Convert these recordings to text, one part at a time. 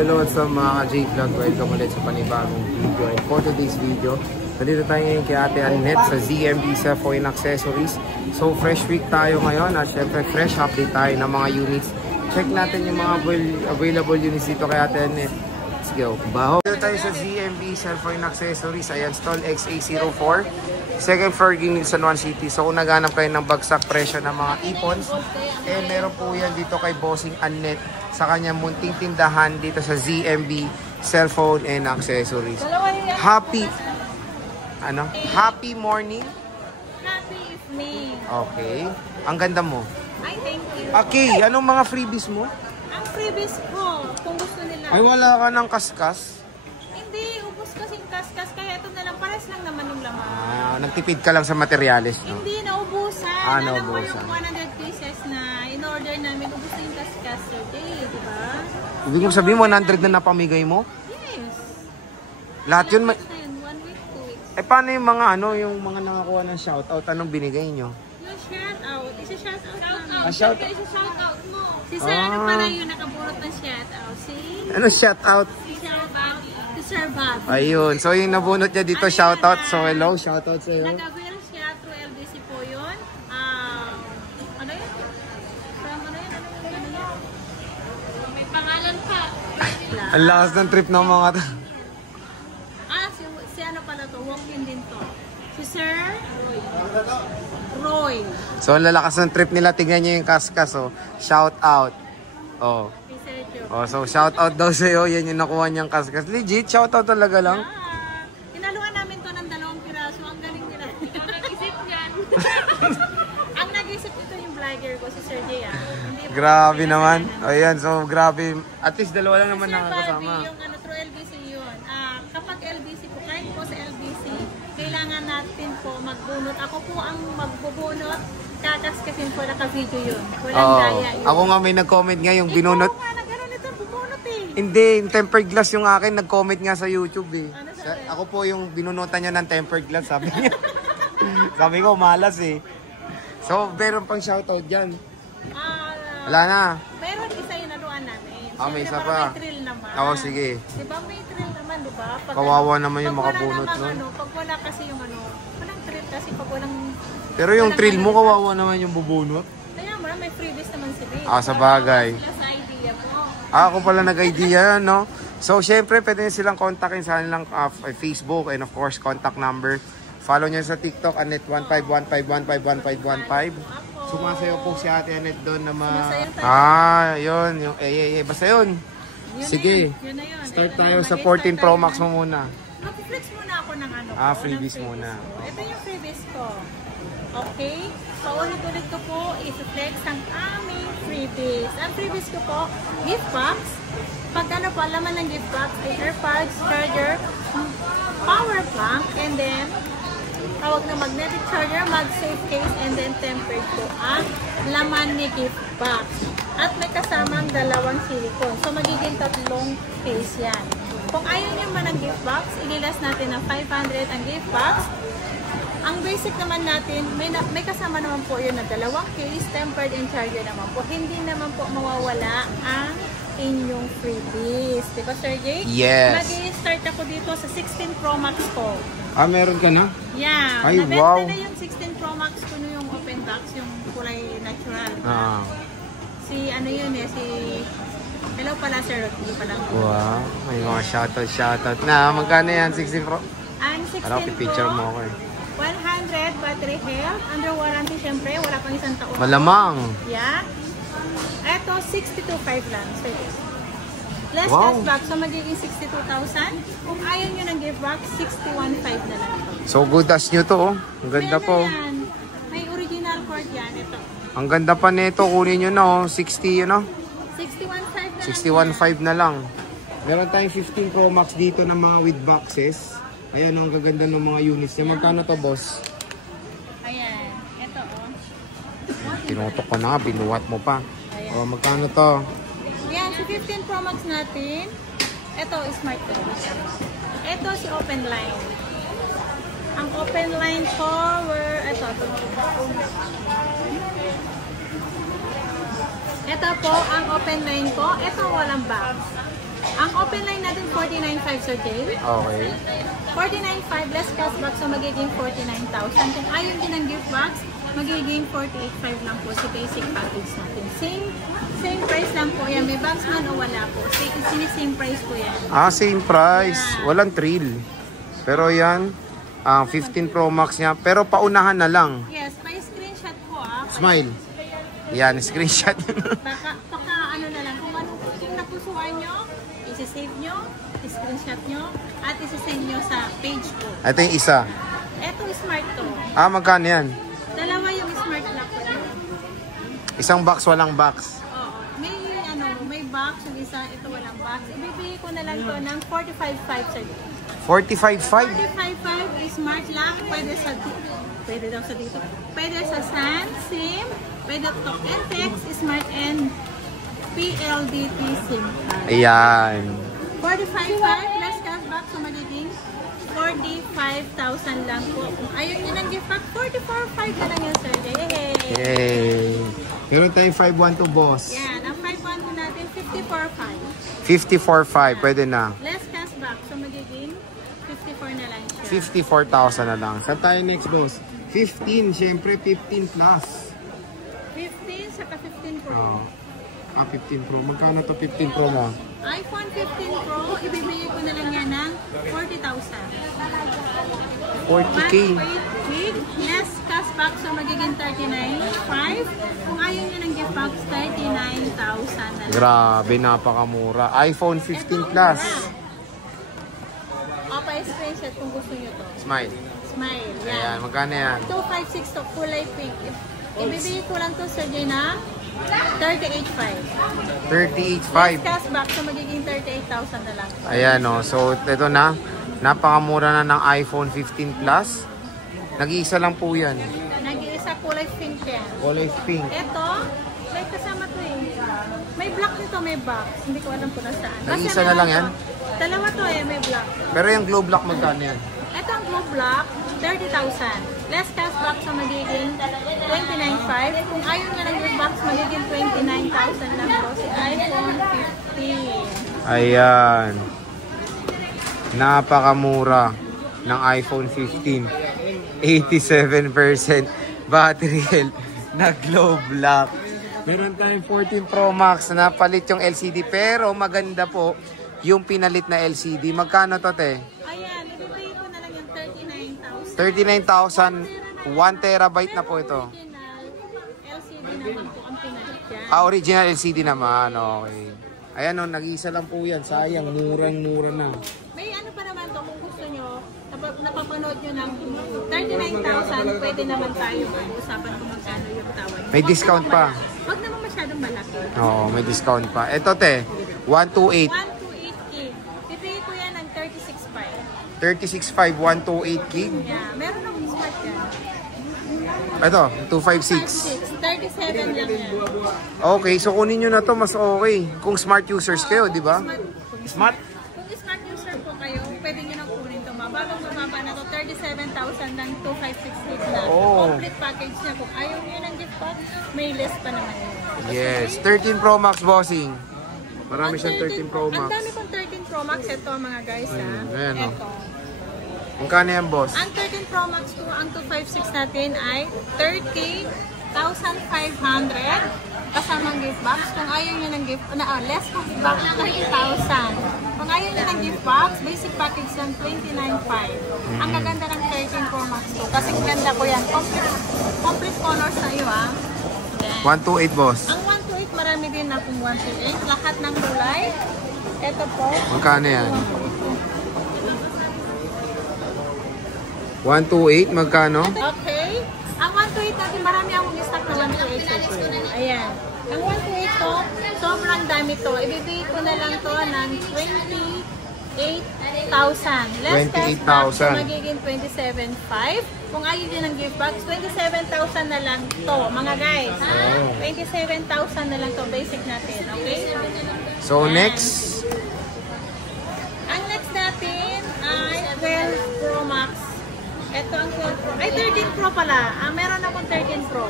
hello at sa mga J-Vlog. Welcome ulit sa panibagong video. And for today's video, nandito tayo ngayon kay Ate Annette sa ZMB Cellphone Accessories. So fresh week tayo ngayon at syempre fresh update tayo ng mga units. Check natin yung mga available units dito kay Ate Annette. Let's go. Baho. Dito tayo sa ZMB Cellphone Accessories. Ayan, stall XA04. Second floor unit San Juan City. So kung naghanap kayo ng bagsak presyo ng mga ipons, eh meron po yan dito kay Bossing Annette sa kanyang munting tindahan dito sa ZMB Cellphone and Accessories. Happy morning? Happy evening. Okay. Ang ganda mo. Ay, thank you. Okay, anong mga freebies mo? Ang freebies ko, kung gusto nila. Ay, wala ka ng kaskas? Hindi, ubos kasing kaskas. Kaya ito na lang, pares lang naman yung laman. Nagtipid ka lang sa materialis, no? Hindi, naubusan. Naubusan. Alam mo yung 100 pieces na in-order namin, ubos na yung kaskas today, di ba? Ibig mong sabihin, 100 na napamigay mo? Yes. Lahat yun, 1 week, 2 weeks. eh paano yung mga yung mga nakakuha ng shoutout? Anong binigay nyo? Yung shoutout. Isa-shoutout namin. Shoutout? Isa-shoutout mo. Si Sir, ano pala yung nakabulot ng shoutout? Si? Ano shoutout? Si shoutout. Si Sir Bob. Ayun. So yung nabunot niya dito, shoutout. So hello, shoutout sa'yo. Nag-avail siya through LBC po yun. Ano yun? From ano yun? May pangalan pa. Ang lakas ng trip ng mga Si ano pala to? Walk-in din to. Si Sir Roy. So ang lalakas ng trip nila. Tingnan niyo yung kaskas. So shoutout. Oh. Si Sir Joe. Oh, so shoutout daw sa'yo. Yan yung nakuha niyang kaskas. Legit, shoutout talaga lang. Tinaluan namin to ng 2 piraso. Ang galing nila. Nag-isip yan. Ang nag-isip ito yung vlogger ko, si Sir Jay. Grabe naman. Ayan, so grabe. At least dalawa lang naman nakakasama. Yung through LBC yun. Kapag LBC po, kahit po sa LBC, kailangan natin po magbunot. Ako po ang magbubunot. Kakaskasin po naka-video yun. Walang daya yun. Ako nga may nag-comment nga yung binunot. Ikaw nga na gano'n ito, bubunot eh. Hindi, yung tempered glass yung akin. Nag-comment nga sa YouTube eh. Ano sabi? Ako po yung binunutan niya ng tempered glass, sabi niya. Sabi ko, malas eh. So, meron pang shoutout dyan. Wala na. Meron isa yung naluan namin. May isa Siyempre, pa. may thrill naman. Oo, sige. Diba may thrill naman, diba? Kawawa naman yung makabunot nun. Pag wala kasi yung walang thrill kasi pag walang... Pero yung thrill mo, kawawa naman yung bubunot. Kaya mo may freebies naman sila. Sa bagay. Sila sa idea mo. Ako pala nag-idea, no? So, syempre, pwede nyo silang kontakin sa kanilang Facebook and of course, contact number. Follow nyo sa TikTok, Annette1515151515. Sumasayo po si Ate Annette doon na yun. Yung basta yun. Sige. Yun na yun. Start tayo sa 14 Pro Max mo muna. Mag-flex muna ako ng freebies muna. Ito yung freebies ko. Okay? Paulit-ulit ko po, i-flex ang aming freebies. Ang freebies ko po, gift box. Pag po, laman ng gift box, AirPods, charger, power bank, and then tawag na magnetic charger, mag-safe case, and then tempered po ang laman ni gift box. At may kasamang 2 silicone. So, magiging 3 case yan. Kung ayaw nyo man ng gift box, ililas natin ng 500 ang gift box. Ang basic naman natin, may kasama naman po yun na 2 case, tempered and charger naman po. Hindi naman po mawawala ang inyong freebies. Diba, Sir Jay? Yes. Mag-i-start ako dito sa 16 Pro Max ko. Meron ka na? Yeah. Ay, nabenta wow. na yung 16 Pro Max ko yung open box, yung kulay natural. Si ano yun si... Hello pala, Sir Rodney pala. Wow. May mga shoutout na. Magkano yan? 16 Pro? Ang 16 Parang picture mo ako eh. 100 battery health. Under warranty, syempre. Wala pang 1 taon. Malamang. Yeah. Ito, 62.5 lang. Sir. Less Wow. cashback. So, magiging 62,000. Kung ayaw nyo ng gift box, 61.5 na lang ito. So good as nyo to, oh. Ang ganda May po. yan. May original cord yan. Ito. Ang ganda pa nito. Kunin nyo na, oh. 60, ano? 61.5 na lang. 61.5 na lang. Meron tayong 15 Pro Max dito ng mga with boxes. Ayan, oh, ang gaganda ng mga units niya. Magkano to, boss? Ayan. Ito, Tinutok ko na, binuhat mo pa. Ayan. Oh, magkano to? Yan, si 15 Pro Max natin. Ito, smart television. Ito, si open line. Ang open line ko, ito. Ito po, ang open line ko. Ito, walang box. Ang open line natin 49.5 Sir Jay. Okay. 49.5 less cashback, so magiging 49,000. Kung ayaw din ng gift box, magiging 48.5 lang po sa basic package natin. Same price lang po yan. May box man o wala po. Same price po yan. Same price. Yeah. Walang thrill. Pero yan, 15 Pro Max niya. Pero paunahan na lang. Yes, may screenshot po Smile. Yan, screenshot. baka ano na lang. Kung napusuan nyo, isi-save nyo, screenshot nyo, at isi-send nyo sa page ko. Ito yung isa. Ito smart to. Magkano yan? Dalawa yung smart lock ko. Isang box, walang box. Oo. May box, yung isa, ito walang box. Ibibigay ko na lang to ng 45.5 sa dito. 45.5? 45.5 smart lock. Pwede daw sa dito. Pwede sa SAN, SIM, pwede talk and text, smart and PLDT SIM card. Ayan. 45.5 less cashback, so magiging 45,000 lang po. Kung ayaw nyo ng gift pack, 44.5 na lang yun, sir. Yay! Yay! Meron tayong 512 boss. Yan, ang 512 natin, 54.5. 54.5, pwede na. Less cashback, so magiging 54 na lang siya. 54,000 na lang. Saan tayo next, boss? 15, syempre 15 plus. 15, saka 15 Pro. 15 Pro. Magkano to 15 Pro mo? iPhone 15 Pro, ibibigay ko na lang yan ng 40,000. 40K. 1.8 gig, less cashback, so magiging 39.5. Kung ayaw nyo ng gift box, 39,000 na lang. Grabe, napakamura. iPhone 15 plus. Pa-screenshot kung gusto nyo to. Smile. Smile, yan. Ayan, magkano yan? 256 to, kulay pink. Ibibigay ko lang to sa Gina, 38.5. 38.5. Cashback, so magiging 38,000 na lang. Ayan o. So, ito na. Napakamura na ng iPhone 15 Plus. Nag-iisa lang po yan. Nag-iisa kulay pink yan. Kulay pink. Ito, may kasama to eh. May black nito, may box. Hindi ko alam kung nasaan. Nag-iisa na lang yan? Dalawa to eh, may black. Pero yung glow block magkano yan? Ito ang blue block, 30,000. Less cashback, so magiging 29.5. Kung ayaw nyo ng gift box, magiging 29,000 lang po si iPhone 15. Ayan. Napakamura ng iPhone 15. 87% battery health na glow block. Meron tayong 14 Pro Max na palit yung LCD pero maganda po yung pinalit na LCD. Magkano to, te? Ayan, ibibigay ko na lang yung 39,000. 39,000. 1 terabyte na po ito. LCD naman po ang pinalit yan. Original LCD naman. Okay. Ayan o, nag-iisa lang po yan. Sayang, murang-mura na. May ano pa naman to, kung gusto nyo, napapanood nyo ng 39,000, pwede naman tayo usapan kung magkano yung tawad. May discount pa. Huwag naman masyadong malaki. Oo, may discount pa. Ito, te, 128. 128 gig. Bibigay ko yan ng 36.5. 36.5, 128 gig. Yeah, meron akong smart yan. Ito, 256. 37 lang yan. Okay, so kunin nyo na to, mas okay. Kung smart users kayo, di ba? Smart? Kung smart user po kayo, pwede nyo na kunin ito. Mababang mababa na to, 37,000 ng 256 gig na. Oh. Complete package na. Kung ayaw nyo ng gift box, may less pa naman yun. Yes, 13 Pro Max bossing. Marami siyang 13 Pro Ang Max. dami kong 13 Pro Max. Ito mga guys ha. ayan, oh. Ito. Magkano yan, boss? Ang 13 Pro Max po, ang 256 natin ay 30,500 kasamang gift box. Kung ayaw nyo ng gift, less gift box, 30,000. Kung ayaw nyo ng gift box, basic package lang 29,500. Ang gaganda ng 13 Pro Max po. Kasi ganda ko yan. Complete colors na iyo ha. 128, boss. Ang 128, marami din akong 128. Lahat ng kulay. Ito po. Magkano yan? 128, magkano? Okay. Ang 128 natin, marami akong stock na 128. Ayan. Ang 128 ko, sobrang dami to. Ibibigay ko na lang to ng 28,000. Less cashback, so magiging 27,500. Kung ayaw din ng gift box, 27,000 na lang to, mga guys. 27,000 na lang to, basic natin. Okay? So, next. Ang next natin ay 12 Pro Max. Ito ang 12 Pro. Ay, 13 Pro pala. Meron akong 13 Pro.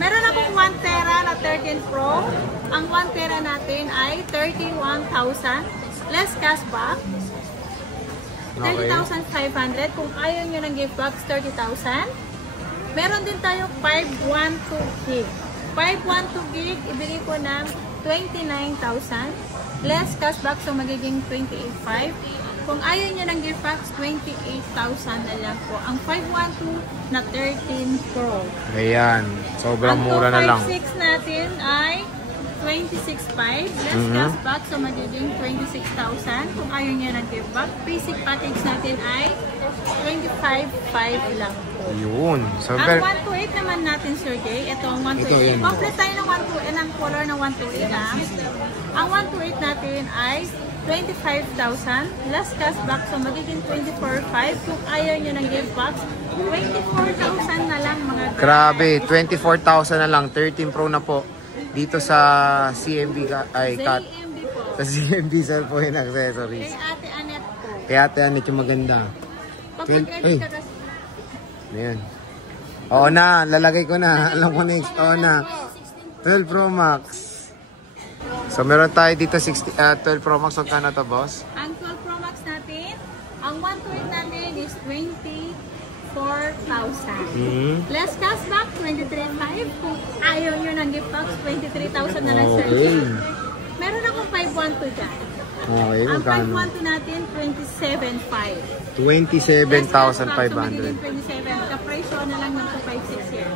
Meron akong 1 tera na 13 Pro. Ang 1 tera natin ay 31,000. less cashback, 30,500. Kung ayaw nyo ng gift box, 30,000. Meron din tayong 512 gig. 512 gig, ibigay ko ng 29,000. Less cashback, so magiging 28,500. Kung ayaw nyo ng gift box, 28,000 na lang po. Ang 512 na 13 Pro. Ayan. Sobrang mura na lang. Ang 256 natin ay 26,500. Less cashback, so magiging 26,000. Kung ayaw nyo ng gift box, basic package natin ay 25,500 lang po. Yun. So, ang 128 naman natin, Sir Jay. Ito ang 128. Complete tayo ng 128 ng color ng 128 lang. Ang 128 natin ay 25,000. Less cashback, so magiging 24,500. Kung ayaw nyo ng gift box, 24,000 na lang mga guys. Grabe, 24,000 na lang. 13 Pro na po. Dito sa CMB ay cut. Sa CMB Cellphone Accessories. Kay Ate Anet po. Kay Ate Anet yung maganda. Ay. Ayan. Oo na, lalagay ko na. Alam ko next. Oo na. 12 Pro Max. So meron tayo dito 12 Pro Max. Magkano to, boss? Ang 12 Pro Max natin, ang 128 natin is 24,000. Less cashback, 23,500. Kung ayaw nyo ng gift box, 23,000 na lang, sir. Meron akong 512 dyan. Okay, ang magkano? 512 natin, 27,500. 27,500. 27. Kapresyo na lang ng 256 yan.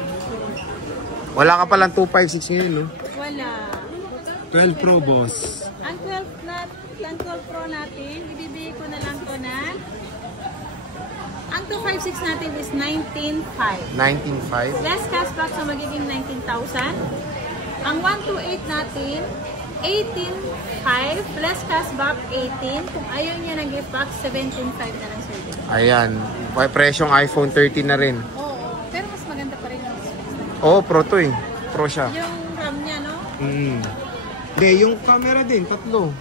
Wala ka palang 256 ngayon, no? Wala. 12 Pro, boss. Ang 12 Pro natin, ibibigay ko na lang to na. Ang 256 natin is 19,500. 19,500. Less cashback, so magiging 19,000. Ang 128 natin, 18,500. Less cashback, 18. Kung ayaw niya ng gift box, 17,500 na lang, sir. Ayan. Presyong iPhone 13 na rin. Oo. Pero mas maganda pa rin yung specs. Oo, Pro to eh. Pro siya. Yung RAM niya, no? Hindi, yung camera din, tatlo.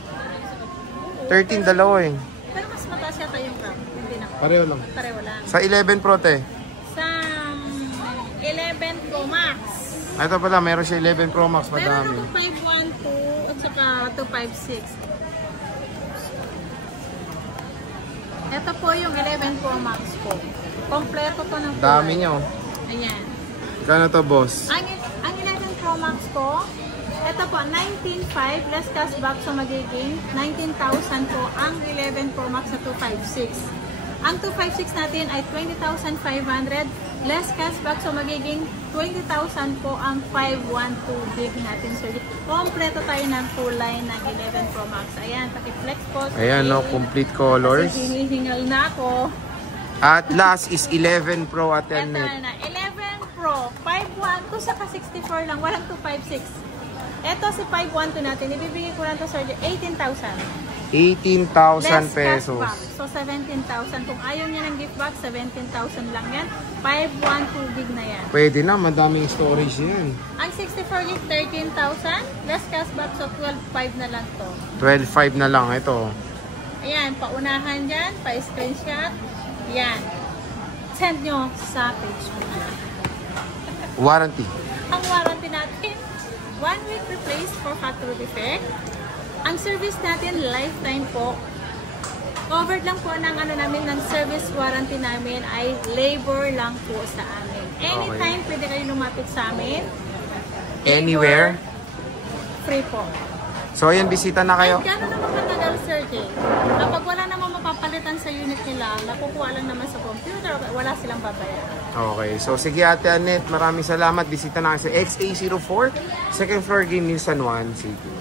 13, dalawa eh. Pero mas mataas yata yung RAM. Hindi na. Pareho lang. Pareho lang. Sa 11 Pro, te. Sa 11 Pro Max. Ito pala, meron siya 11 Pro Max, madami. Meron akong 512 at saka 256. Ito po yung 11 Pro Max po. Kompleto po ng kulay. Dami nyo. Ayan. Kano to, boss? Ang 11 Pro Max ko, ito po, 19,500. Less cashback, so magiging 19,000 po ang 11 Pro Max sa 256. Ang 256 natin ay 20,500. Less cashback, so magiging 20,000 po ang 512 gig natin. So, kompleto tayo ng kulay ng 11 Pro Max. Ayan, paki-flex po. Ayan, no, complete colors. Kasi hinihingal na ako. At last is 11 Pro at Ito 10 net. na, 11 Pro, 512 saka 64 lang, walang 256. Ito si 512 natin, ibibigay ko lang to, sir, 18,000. 18,000 pesos. Cashback. So, 17,000. Kung ayaw niya ng gift box, 17,000 lang yan. 512 gig na yan. Pwede na, madaming storage yan. Ang 64 gig, 13,000. Less cashback, so 12,500 na lang to. 12,500 na lang, ito. Ayan, paunahan dyan, pa-screenshot. Yan. Send nyo sa page ko. Warranty. Ang warranty natin, 1 week replace for factory defect. Ang service natin, lifetime po. Covered lang po ng namin, ng service warranty namin ay labor lang po sa amin. Anytime, pwede kayo lumapit sa amin. Anywhere. Free po. So, ayan, bisita na kayo. At gano'n naman matagal, Sir Jay? Kapag wala namang mapapalitan sa unit nila, nakukuha lang naman sa computer, wala silang babayaran. Okay. So, sige, Ate Anet, maraming salamat. Bisita na kayo sa XA04, second floor, Game San Juan City.